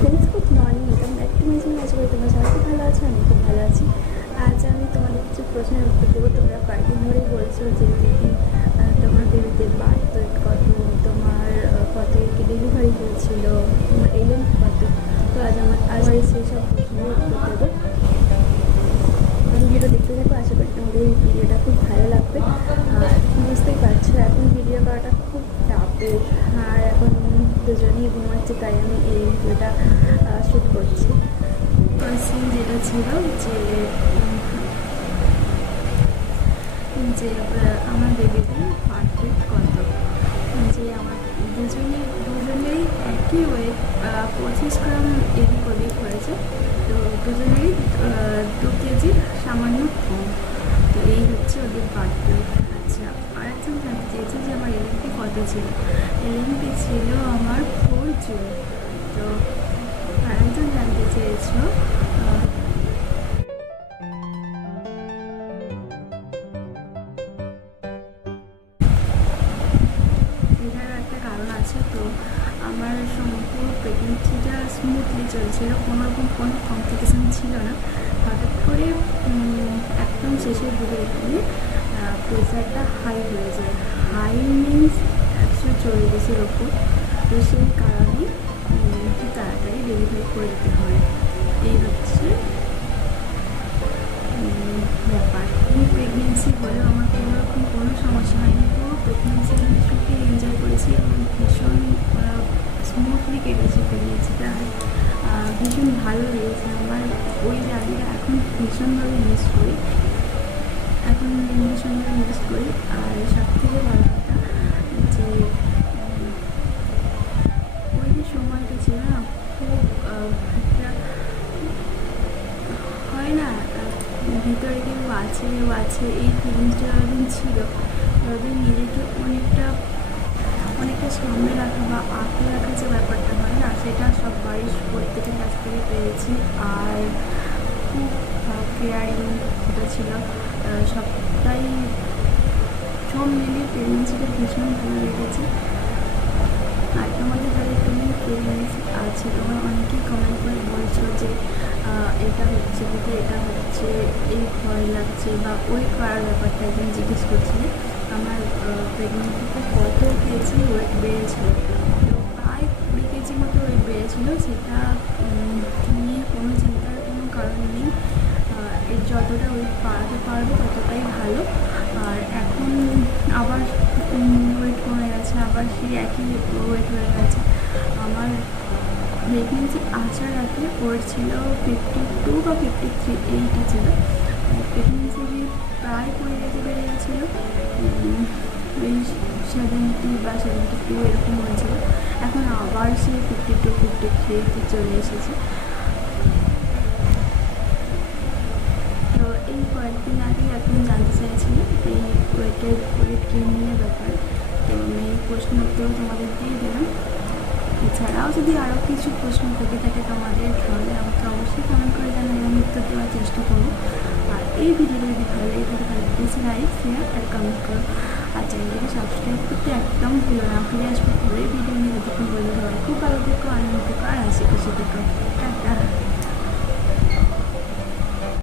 Friends, good morning, welcome back to my channel. আশা করি তোমরা সবাই খুব ভালো আছো, আমি খুব ভালো আছি। আজ আমি তোমাদের কিছু প্রশ্নের উত্তর দেবো। তোমরা কয়েকদিন ধরেই বলছো যে দিদি তোমার বেবিতে বার্থ ওয়েট কত, তোমার কত উইকে ডেলিভারি হয়েছিল, তোমার এলেন কত। তো আজ সেই সব প্রশ্নের উত্তর দেবো। ভিডিওটা দেখতে থাকো, আশা করি তোমাদের এই ভিডিওটা খুব ভালো লাগবে। আর বুঝতেই পারছো এখন ভিডিও করাটা খুব চাপের, আর এখন দুজনেই ঘুমাচ্ছে, তাই আমি এই ভিডিওটা শ্যুট করছি। কোয়েশ্চেন যেটা ছিল যে আমার বেবিদের বার্থ ওয়েট কত, যে আমার দুজনেরই একই ওয়েট, 25 গ্রাম এদিক ওদিক হয়েছে। তো দুজনেরই 2 কেজি সামান্য কম। তো এই হচ্ছে ওদের বার্থ ওয়েট। আচ্ছা, আরেকজন জানতে চেয়েছে যে আমার এলএমপি কত ছিল। এলএমপি ছিল আমার 4 জুন। তো আরেকজন জানতে চেয়েছো এটারও একটা কারণ আছে। তো আমার সম্পূর্ণ প্রেগনেন্সিটা স্মুথলি চলছিল, কোনোরকম কোনো কমপ্লিকেশান ছিল না। হঠাৎ করে একদম শেষের দিকে গিয়ে প্রেশারটা হাই হয়ে যায়। হাই মিনস 140-এর ওপর। তো সেই কারণে তাড়াতাড়ি ডেলিভারি করে দিতে হয়। এই হচ্ছে ব্যাপার। এই প্রেগনেন্সি হলেও আমার কোনোরকম কোনো সমস্যা হয়নি। পুরো প্রেগনেন্সি আমি সুখে এনজয় করেছি এবং ভীষণ স্মুথলি কেটেছে প্রেগনেন্সিটা। ভীষণ ভালো লেগেছে আমার। ওই জায়গাটা এখন ভীষণভাবে মিস করি, আর সব থেকে ভালো কথা যে ওই যে সময়টা ছিল না, খুব একটা হয় না, ভিতরে কেউ আছে এই ফিলিংসটা যতদিন ছিল ততদিন নিজেকে অনেকটা সামনে রাখা বা আঁকড়ে রাখা যে ব্যাপারটা হয় না, সেটা সব বাড়ির প্রত্যেকের কাছ থেকে পেয়েছি। আর খুব কেয়ারিং যেটা ছিল, সবটাই সব মিলিয়ে প্রেগনেন্সিটা ভীষণ ভালো লেগেছে। আর তোমাদের যাদের তুমি প্রেগনেন্সি আছে, তোমরা অনেকেই কমেন্ট করে বলছো যে এটা হচ্ছে দিদি, এটা হচ্ছে, এই ভয় লাগছে বা ওই করার ব্যাপারটা একদিন জিজ্ঞেস করছিলে। আমার প্রেগনেন্সিতে কত কেজি ওয়েট বেড়েছিল, তো প্রায় 20 কেজি মতো ওয়েট বেড়েছিল। সেটা নিয়ে কোনো চিন্তার কোনো কারণ নেই। এর যতটা ওয়েট বাড়াতে পারবো ততটাই ভালো। আর এখন আবার ওয়েট কমে গেছে, আবার সেই একই ওয়েট হয়ে গেছে। আমার প্রেগনেন্সি আসার আগে ওয়েট ছিল 52 বা 53, এইটা ছিল। প্রেগনেন্সি প্রায় 20 কেজি বেড়ে গেছিলো, ওই 70 বা 72 এরকম হয়েছিল। এখন আবার সেই 52, 53 চলে এসেছে। তো এই কয়েকদিন আগে এখন জানতে চাইছি এই ওয়েট গেইনের ব্যাপারে। তো আমি এই প্রশ্ন উত্তর তোমাদের দিয়ে দিলাম। এছাড়াও যদি আরও কিছু প্রশ্ন থেকে থাকে তোমাদের, তাহলে আমাকে অবশ্যই কমেন্ট করে জানাবে, আমি উত্তর দেওয়ার চেষ্টা করবো। আর এই ভিডিওটা যদি ভালো লাগে তাহলে প্লিজ লাইক, শেয়ার আর কমেন্ট করো। আর চ্যানেলটাকে সাবস্ক্রাইব করতে একদম ভুলো না। ফিরে আসবো পরের ভিডিও নিয়ে। ততক্ষণ বলে সবাই খুব ভালো থেকো, আনন্দ থেকো আর হাসি খুশি থেকো। টাটা।